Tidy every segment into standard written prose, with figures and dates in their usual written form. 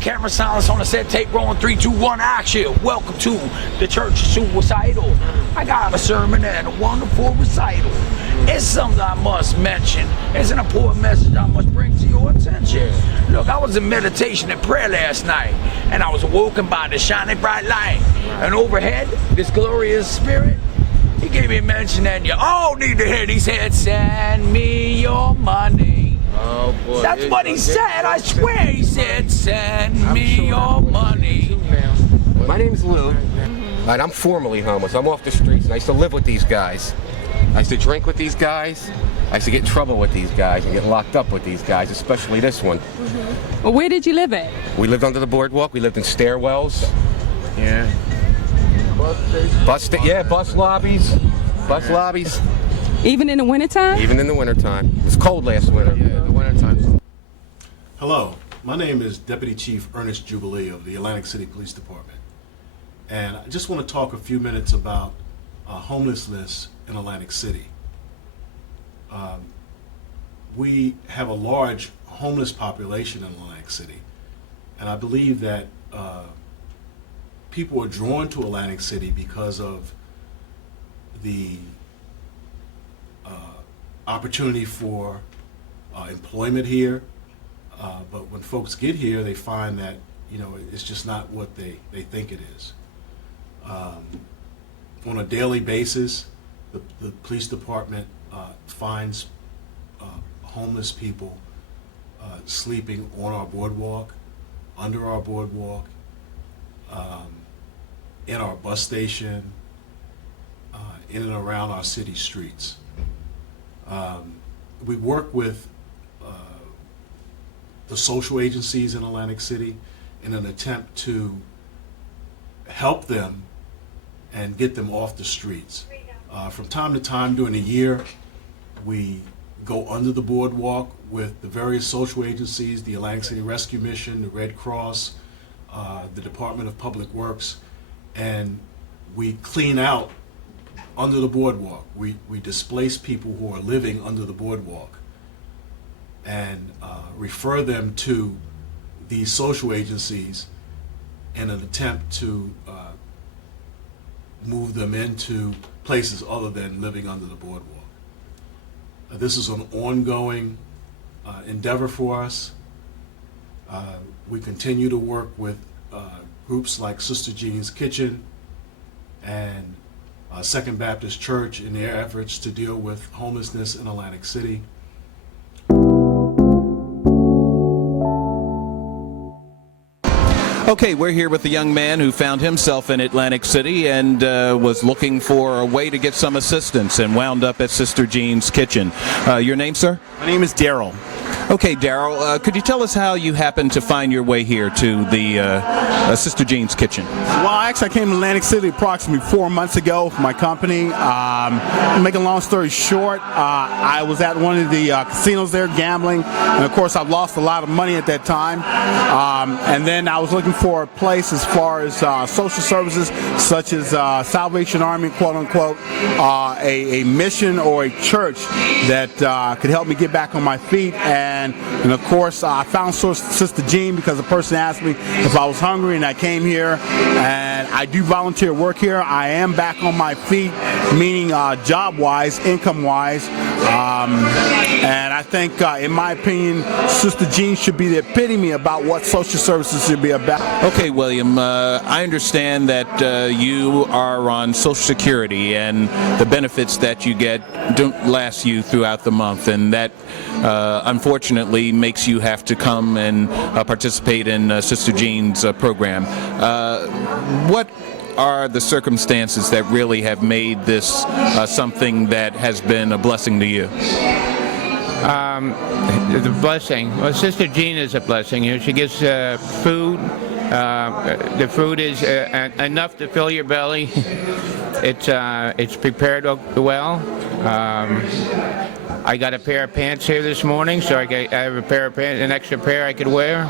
Camera silence on the set, tape rolling, 3, 2, 1, action. Welcome to the Church of Suicidal. I got a sermon and a wonderful recital. It's something I must mention. It's an important message I must bring to your attention. Look, I was in meditation and prayer last night, and I was awoken by the shining bright light. And overhead, this glorious spirit, he gave me a mention, and you all need to hear. He said, send me your money. Oh boy. That's what he said, I swear. He said, send me your money. My name's Lou, and I'm formerly homeless. I'm off the streets, and I used to live with these guys. I used to drink with these guys. I used to get in trouble with these guys and get locked up with these guys, especially this one. Well, where did you live at? We lived under the boardwalk. We lived in stairwells. Yeah. Bus lobbies. Bus lobbies. Even in the wintertime? Even in the wintertime. It was cold last winter. Yeah, the wintertime. Hello, my name is Deputy Chief Ernest Jubilee of the Atlantic City Police Department. And I just want to talk a few minutes about homelessness in Atlantic City. We have a large homeless population in Atlantic City, and I believe that people are drawn to Atlantic City because of the opportunity for employment here. But when folks get here, they find that, you know, it's just not what they think it is. On a daily basis, the police department finds homeless people sleeping on our boardwalk, under our boardwalk, in our bus station, in and around our city streets. We work with the social agencies in Atlantic City in an attempt to help them and get them off the streets. From time to time during the year, we go under the boardwalk with the various social agencies, the Atlantic City Rescue Mission, the Red Cross, the Department of Public Works, and we clean out under the boardwalk. We displace people who are living under the boardwalk and refer them to these social agencies in an attempt to move them into places other than living under the boardwalk. This is an ongoing endeavor for us. We continue to work with groups like Sister Jean's Kitchen and Second Baptist Church in their efforts to deal with homelessness in Atlantic City. Okay, we're here with a young man who found himself in Atlantic City and was looking for a way to get some assistance and wound up at Sister Jean's Kitchen. Your name, sir? My name is Daryl. Okay, Daryl, could you tell us how you happened to find your way here to the Sister Jean's Kitchen? Well, actually, I came to Atlantic City approximately 4 months ago for my company. Make a long story short, I was at one of the casinos there gambling, and of course, I've lost a lot of money at that time. And then I was looking for a place as far as social services, such as Salvation Army, quote unquote, a mission or a church that could help me get back on my feet. And of course, I found Sister Jean because a person asked me if I was hungry, and I came here. And I do volunteer work here. I am back on my feet, meaning job-wise, income-wise. And I think, in my opinion, Sister Jean should be the epitome about what social services should be about. Okay, William, I understand that you are on Social Security, and the benefits that you get don't last you throughout the month, and that unfortunately makes you have to come and participate in Sister Jean's program. What are the circumstances that really have made this something that has been a blessing to you? The blessing. Well, Sister Jean is a blessing. You know, she gives food. The food is enough to fill your belly. It's prepared well. I got a pair of pants here this morning, so I have a pair of pants, an extra pair I could wear.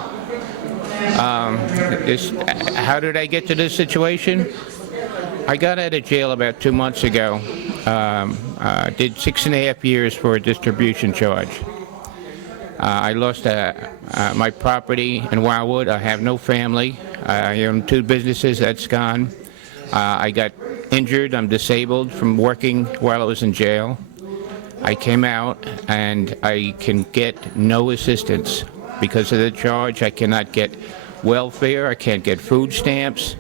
How did I get to this situation? I got out of jail about 2 months ago. Did 6.5 years for a distribution charge. I lost my property in Wildwood. I have no family. I own 2 businesses. That's gone. I got injured. I'm disabled from working while I was in jail. I came out, and I can get no assistance because of the charge. I cannot get welfare. I can't get food stamps.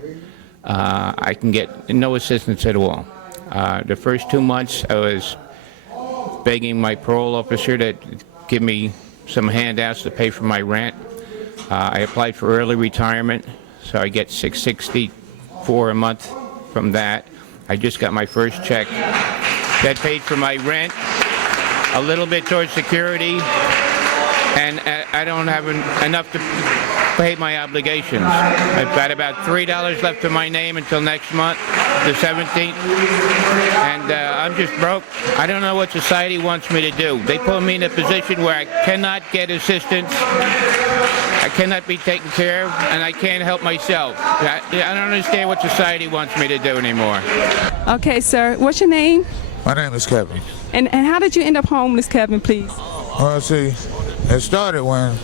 I can get no assistance at all. The first 2 months, I was begging my parole officer to give me some handouts to pay for my rent. I applied for early retirement, so I get $664 a month from that. I just got my first check. That paid for my rent, a little bit towards security, and I don't have enough to pay my obligations. I've got about $3 left to my name until next month, the 17th, and I'm just broke. I don't know what society wants me to do. They put me in a position where I cannot get assistance, I cannot be taken care of, and I can't help myself. I don't understand what society wants me to do anymore. Okay, sir. What's your name? My name is Kevin. And how did you end up homeless, Kevin, please? Well, see, it started when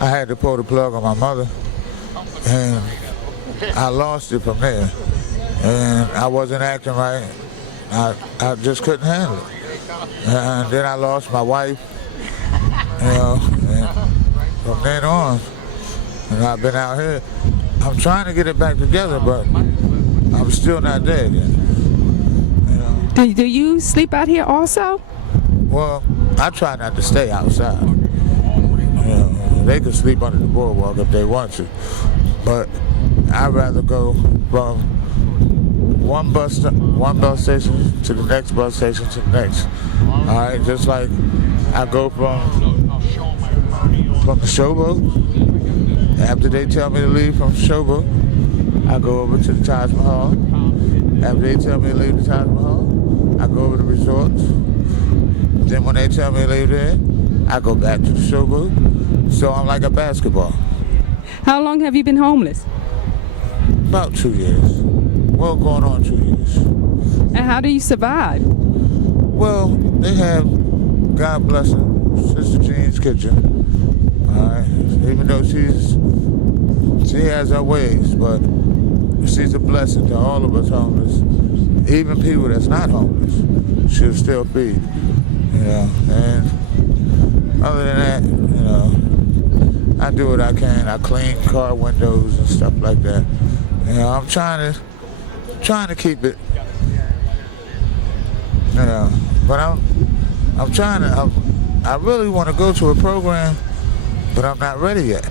I had to pull the plug on my mother, and I lost it from there. And I wasn't acting right. I just couldn't handle it. And then I lost my wife, and from then on, and I've been out here. I'm trying to get it back together, but I'm still not there yet. Do you sleep out here also? Well, I try not to stay outside. They can sleep under the boardwalk if they want to, but I'd rather go from one bus station to the next bus station to the next. All right, just like I go from the showboat. After they tell me to leave from the showboat, I go over to the Taj Mahal. After they tell me to leave the Taj Mahal, I go over to the resorts. Then when they tell me to leave there, I go back to the showboat. So I'm like a basketball. How long have you been homeless? About 2 years. Well, going on 2 years. And how do you survive? Well, they have, God bless her, Sister Jean's Kitchen. All right, even though she has her ways, but she's a blessing to all of us homeless. Even people that's not homeless, she'll still feed. And other than that, I do what I can. I clean car windows and stuff like that. I'm trying to keep it. But I'm trying to. I really want to go to a program, but I'm not ready yet.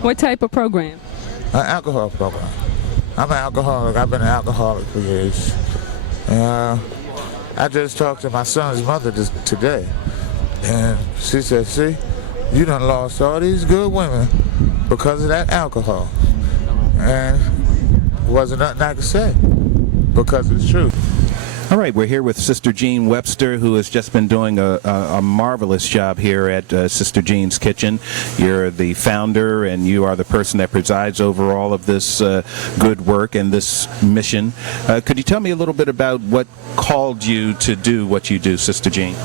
What type of program? An alcohol program. I'm an alcoholic. I've been an alcoholic for years. I just talked to my son's mother today, and she said, "See, you done lost all these good women because of that alcohol." And wasn't nothing I could say because it's true. All right, we're here with Sister Jean Webster, who has just been doing a marvelous job here at Sister Jean's Kitchen. You're the founder, and you are the person that presides over all of this good work and this mission. Could you tell me a little bit about what called you to do what you do, Sister Jean?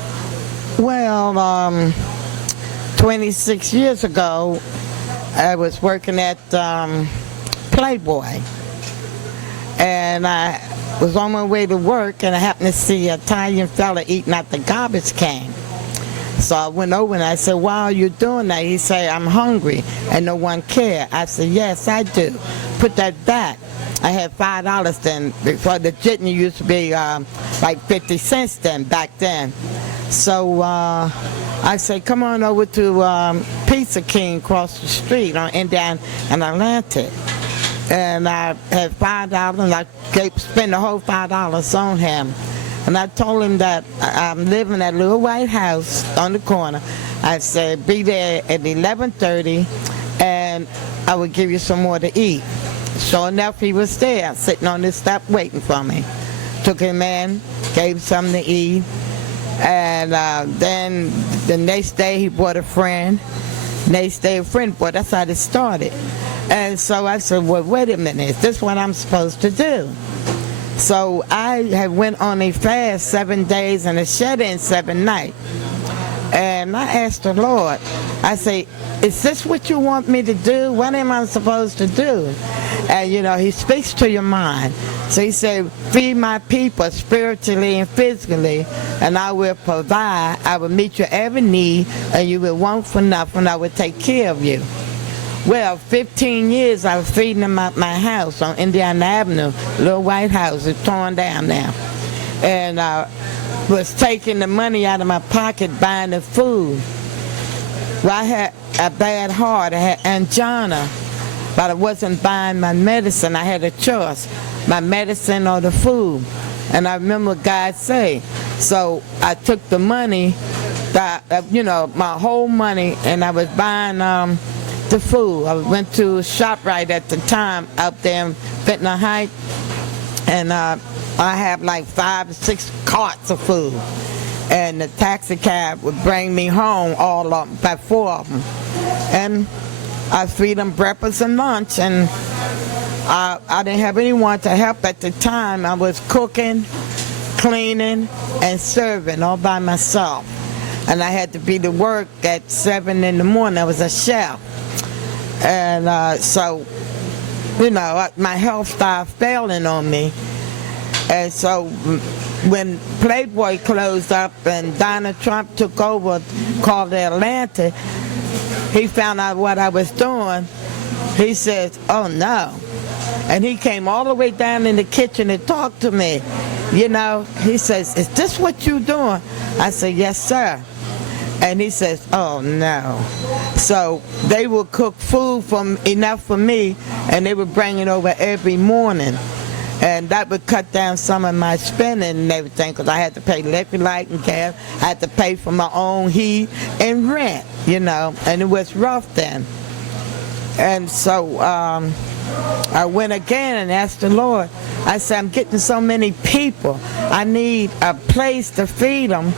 Well, 26 years ago, I was working at Playboy, and I was on my way to work, and I happened to see an Italian fella eating out the garbage can. So I went over and I said, "Why are you doing that?" He said, "I'm hungry and no one cares." I said, "Yes, I do. Put that back." I had $5 then. Before the jitney used to be like 50 cents then, back then. So I said, "Come on over to Pizza King across the street on Indiana and Atlantic." And I had $5, and I spent the whole $5 on him. And I told him that I'm living in that little white house on the corner. I said, "Be there at 11:30, and I would give you some more to eat." Sure enough, he was there, sitting on this step waiting for me. Took him in, gave him something to eat, and then the next day he brought a friend. Next day a friend brought. That's how it started. And so I said, "Well, wait a minute, is this what I'm supposed to do?" So I had went on a fast 7 days and a shut-in 7 nights. And I asked the Lord, I say, "Is this what you want me to do? What am I supposed to do?" And he speaks to your mind. So he said, "Feed my people spiritually and physically, and I will provide. I will meet your every need, and you will want for nothing. I will take care of you." Well, 15 years I was feeding them at my house on Indiana Avenue, little white house. It's torn down now. And I was taking the money out of my pocket buying the food. Well, I had a bad heart. I had angina, but I wasn't buying my medicine. I had a choice, my medicine or the food. And I remember God say, so I took the money, my whole money, and I was buying the food. I went to ShopRite at the time out there in Fentanyl Heights, and I had like 5 or 6 carts of food. And the taxi cab would bring me home, all of them, about 4 of them. And I feed them breakfast and lunch, and I didn't have anyone to help at the time. I was cooking, cleaning, and serving all by myself. And I had to be to work at 7 in the morning. I was a chef. And so my health started failing on me. And so when Playboy closed up and Donald Trump took over, called Atlanta, he found out what I was doing. He says, oh no. And he came all the way down in the kitchen and talked to me. He says, is this what you doing? I said, yes, sir. And he says, oh no. So they would cook food enough for me, and they would bring it over every morning. And that would cut down some of my spending and everything, because I had to pay electric, light, and gas. I had to pay for my own heat and rent, and it was rough then. And so I went again and asked the Lord. I said, I'm getting so many people. I need a place to feed them,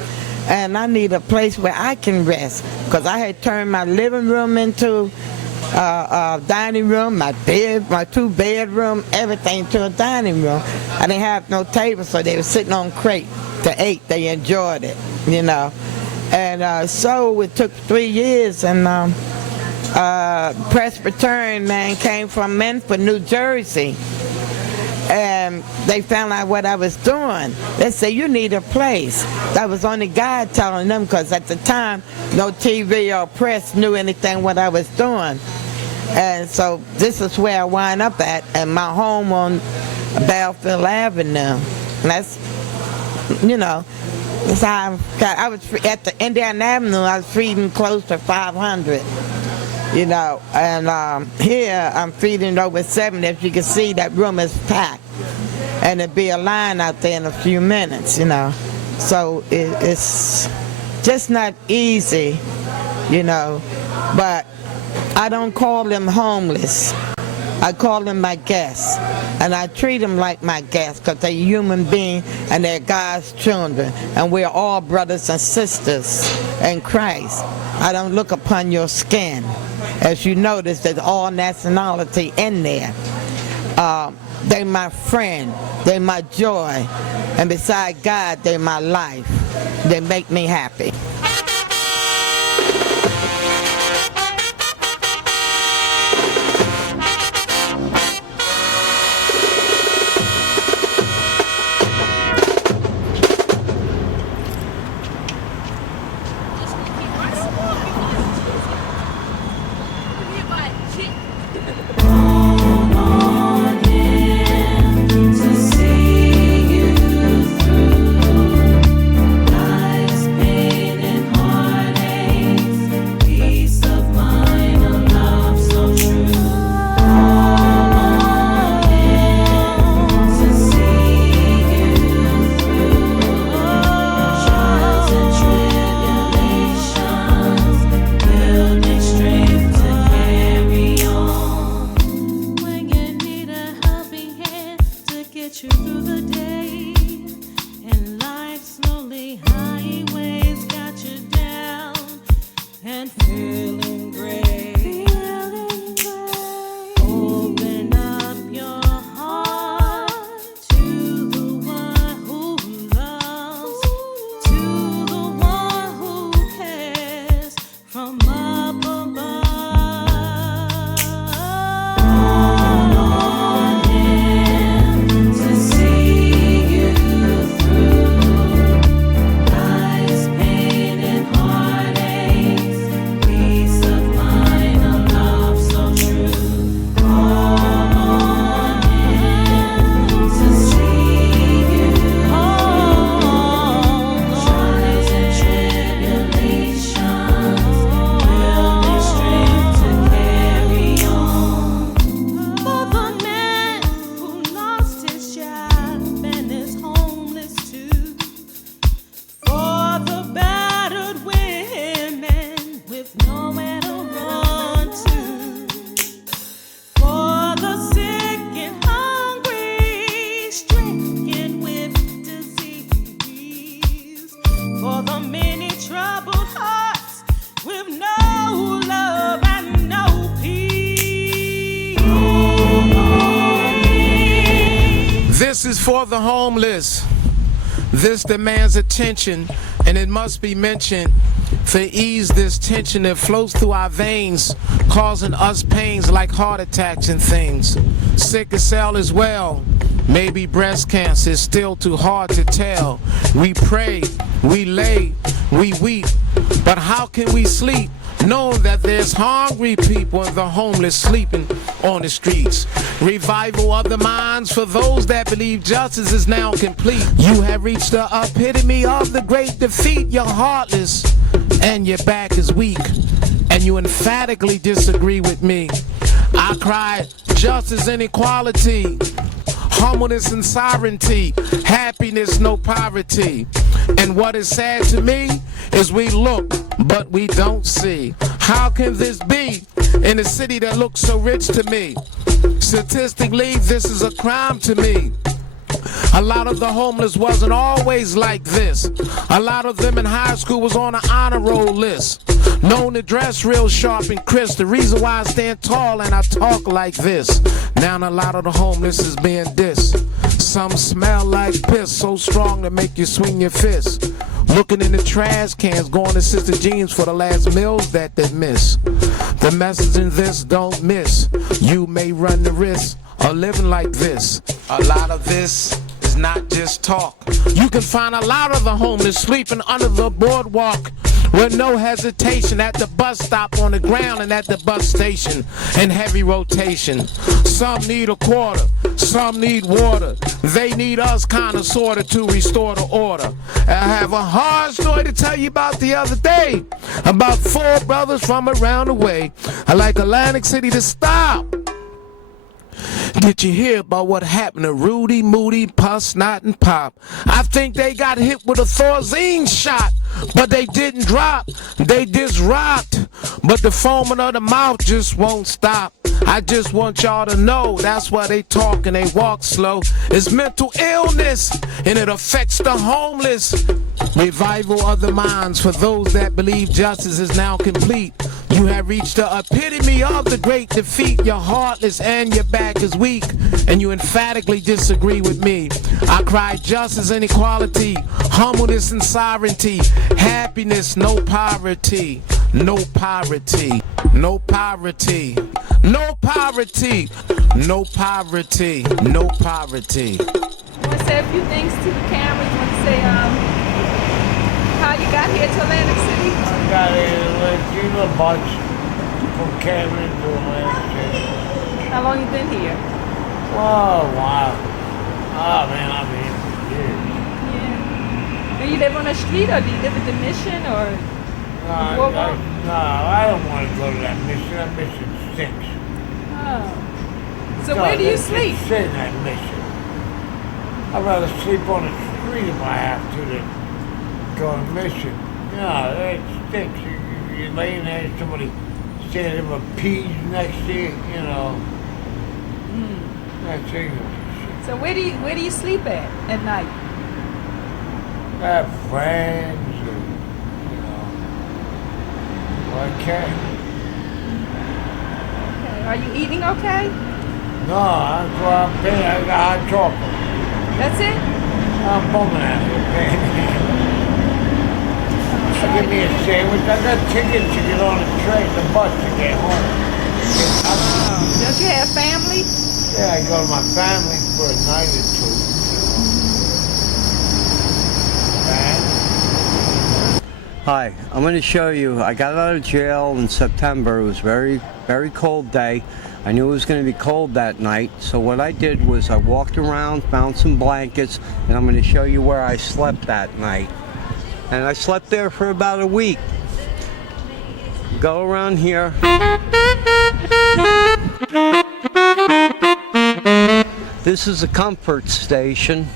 and I need a place where I can rest, because I had turned my living room into dining room, my bed, my 2-bedroom, everything to a dining room. I didn't have no table, so they were sitting on crate to eat. They enjoyed it, And so it took 3 years, and Presbyterian man came from Memphis, New Jersey, and they found out what I was doing. They said, you need a place. That was only God telling them, because at the time, no TV or press knew anything what I was doing. And so this is where I wind up at my home on Belfield Avenue. And that's, that's how I was at the Indiana Avenue. I was feeding close to 500. And here I'm feeding over 70. If you can see, that room is packed, and there'll be a line out there in a few minutes, So it's just not easy, but I don't call them homeless. I call them my guests, and I treat them like my guests, because they're human beings and they're God's children, and we're all brothers and sisters in Christ. I don't look upon your skin. As you notice, there's all nationality in there. They're my friend, they're my joy, and beside God, they're my life. They make me happy. This is for the homeless. This demands attention, and it must be mentioned to ease this tension that flows through our veins, causing us pains like heart attacks and things. Sickle cell as well. Maybe breast cancer is still too hard to tell. We pray, we lay, we weep, but how can we sleep knowing that there's hungry people and the homeless sleeping on the streets? Revival of the minds for those that believe justice is now complete. You have reached the epitome of the great defeat. You're heartless and your back is weak, and you emphatically disagree with me. I cry justice and equality, humbleness and sovereignty, happiness, no poverty. And what is sad to me is we look, but we don't see. How can this be in a city that looks so rich to me? Statistically, this is a crime to me. A lot of the homeless wasn't always like this. A lot of them in high school was on an honor roll list. Known to dress real sharp and crisp. The reason why I stand tall and I talk like this. Now a lot of the homeless is being dissed. Some smell like piss, so strong to make you swing your fist. Looking in the trash cans, going to Sister Jean's for the last meals that they miss. The message in this, don't miss. You may run the risk of living like this. A lot of this is not just talk. You can find a lot of the homeless sleeping under the boardwalk with no hesitation, at the bus stop, on the ground, and at the bus station in heavy rotation. Some need a quarter, some need water. They need us kinda sorta to restore the order. I have a hard story to tell you about the other day, about 4 brothers from around the way. I like Atlantic City to stop. Did you hear about what happened to Rudy, Moody, Puss, Snot, and Pop? I think they got hit with a Thorazine shot, but they didn't drop, they just rocked. But the foaming of the mouth just won't stop. I just want y'all to know that's why they talk and they walk slow. It's mental illness and it affects the homeless. Revival of the minds for those that believe justice is now complete. You have reached the epitome of the great defeat. You're heartless and your back is weak, and you emphatically disagree with me. I cry justice and equality, humbleness and sovereignty, happiness, no poverty, no poverty, no poverty, no poverty, no poverty, no poverty. You want to say a few things to the camera? You want to say how you got here to Atlantic City? I got here with Gina Butch from Cameron to Atlantic City. How long you been here? Oh, wow. Oh, man, I've been here for years. Yeah. Do you live on the street, or do you live at the Mission, or No, I don't want to go to that Mission. That Mission stinks. Oh. So where do you sleep? Sit in that Mission. I'd rather sleep on the street if I have to than go to Mission. No, it stinks. You're laying there, somebody standing with peas next to you, you know. That's ignorant. So where do you sleep at night? I have friends, or, you know, well, I can. Okay. Are you eating okay? No, that's why I'm paying. I got hot chocolate. That's it? I'm bumming at it. Give me a sandwich. I got tickets to get on the train, the bus to get home. Don't you have family? Yeah, I go to my family for a night or two. Hi, I'm going to show you. I got out of jail in September. It was a very, very cold day. I knew it was going to be cold that night, so what I did was I walked around, found some blankets, and I'm going to show you where I slept that night. And I slept there for about a week. Go around here. This is a comfort station.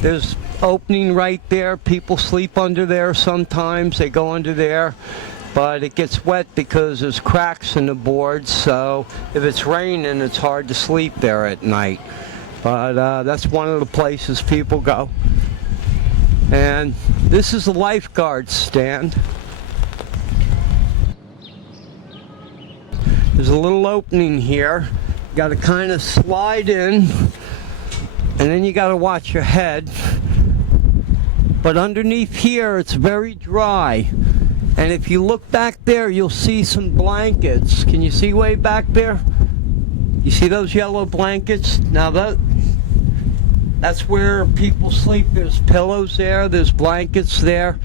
There's opening right there. People sleep under there sometimes. They go under there. But it gets wet because there's cracks in the boards. So if it's raining, it's hard to sleep there at night. But that's one of the places people go. And this is the lifeguard stand. There's a little opening here. You got to kind of slide in, and then you got to watch your head. But underneath here, it's very dry. And if you look back there, you'll see some blankets. Can you see way back there? You see those yellow blankets? Now that's where people sleep. There's pillows there, there's blankets there.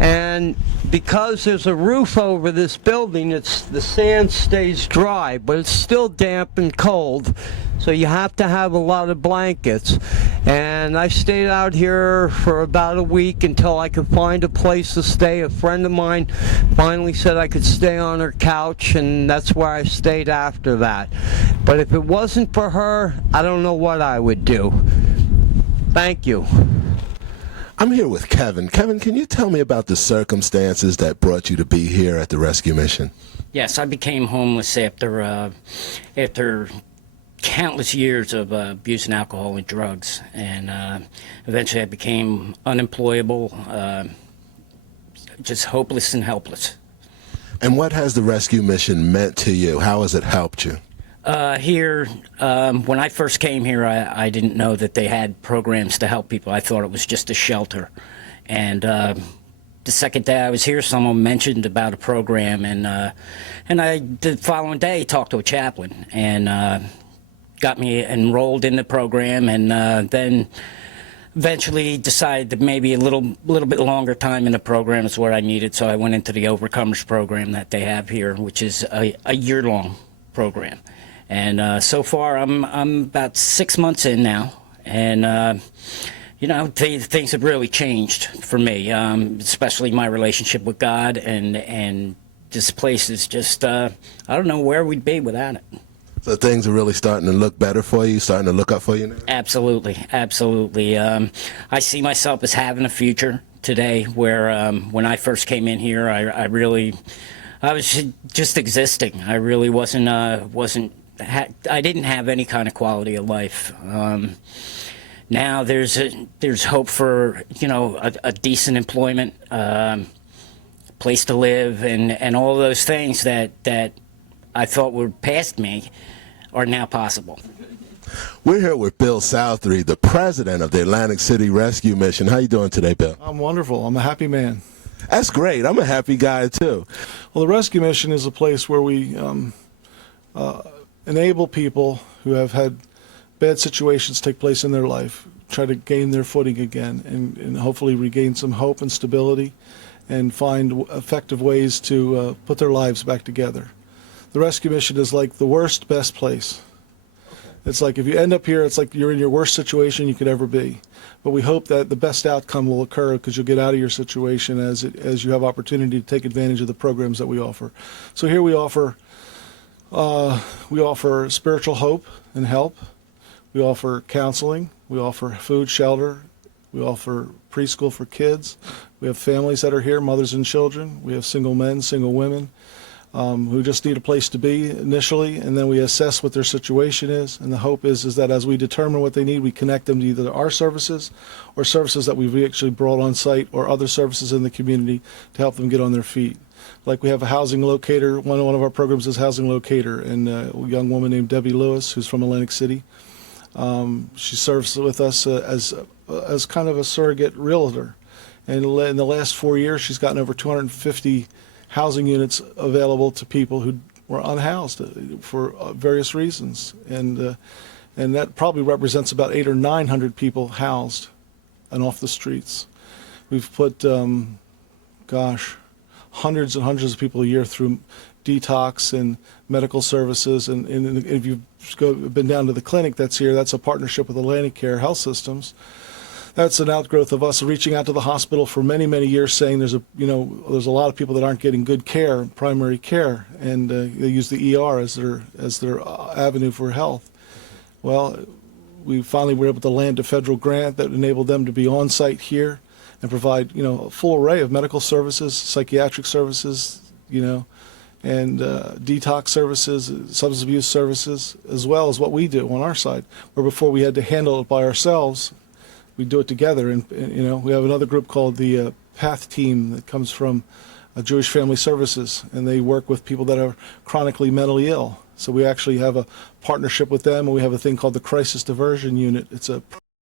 And because there's a roof over this building, the sand stays dry, but it's still damp and cold. So you have to have a lot of blankets. And I stayed out here for about a week until I could find a place to stay. A friend of mine finally said I could stay on her couch, and that's where I stayed after that. But if it wasn't for her, I don't know what I would do. Thank you. I'm here with Kevin. Kevin, can you tell me about the circumstances that brought you to be here at the rescue mission? Yes, I became homeless after countless years of abuse and alcohol and drugs, and eventually I became unemployable, just hopeless and helpless. And what has the rescue mission meant to you? How has it helped you? Here, when I first came here, I didn't know that they had programs to help people. I thought it was just a shelter. And the second day I was here, someone mentioned about a program, and the following day talked to a chaplain and got me enrolled in the program, and then eventually decided that maybe a little bit longer time in the program is what I needed. So I went into the Overcomers program that they have here, which is a year-long program. And so far, I'm about 6 months in now, and you know, things have really changed for me, especially my relationship with God, and this place is just I don't know where we'd be without it. So things are really starting to look better for you, starting to look up for you now? Absolutely, absolutely. I see myself as having a future today, where when I first came in here, I was just existing. I really I didn't have any kind of quality of life. Now there's hope for, you know, a decent employment, place to live, and all those things that I thought were past me are now possible. We're here with Bill Southry, the president of the Atlantic City Rescue Mission. How you doing today, Bill? I'm wonderful. I'm a happy man. That's great. I'm a happy guy, too. Well, the Rescue Mission is a place where we enable people who have had bad situations take place in their life, try to gain their footing again, and hopefully regain some hope and stability, and find effective ways to put their lives back together. The Rescue Mission is like the worst, best place. It's like if you end up here, it's like you're in your worst situation you could ever be. But we hope that the best outcome will occur because you'll get out of your situation as you have opportunity to take advantage of the programs that we offer. So here we offer spiritual hope and help. We offer counseling. We offer food, shelter. We offer preschool for kids. We have families that are here, mothers and children. We have single men, single women, who just need a place to be initially, and then we assess what their situation is. And the hope is that as we determine what they need, we connect them to either our services or services that we've actually brought on site or other services in the community to help them get on their feet. Like we have a housing locator. One of our programs is housing locator, and a young woman named Debbie Lewis, who's from Atlantic City. She serves with us as kind of a surrogate realtor. And in the last 4 years, she's gotten over 250 housing units available to people who were unhoused for various reasons. And that probably represents about 800 or 900 people housed and off the streets. We've put, hundreds and hundreds of people a year through detox and medical services. And if you've been down to the clinic that's here, that's a partnership with Atlantic Care Health Systems. That's an outgrowth of us reaching out to the hospital for many, many years, saying there's a lot of people that aren't getting good care, primary care, and they use the ER as their avenue for health. Well, we finally were able to land a federal grant that enabled them to be on site here and provide a full array of medical services, psychiatric services, and detox services, substance abuse services, as well as what we do on our side. Where before we had to handle it by ourselves, we do it together. And we have another group called the PATH team that comes from Jewish Family Services, and they work with people that are chronically mentally ill. So we actually have a partnership with them, and we have a thing called the Crisis Diversion Unit. It's a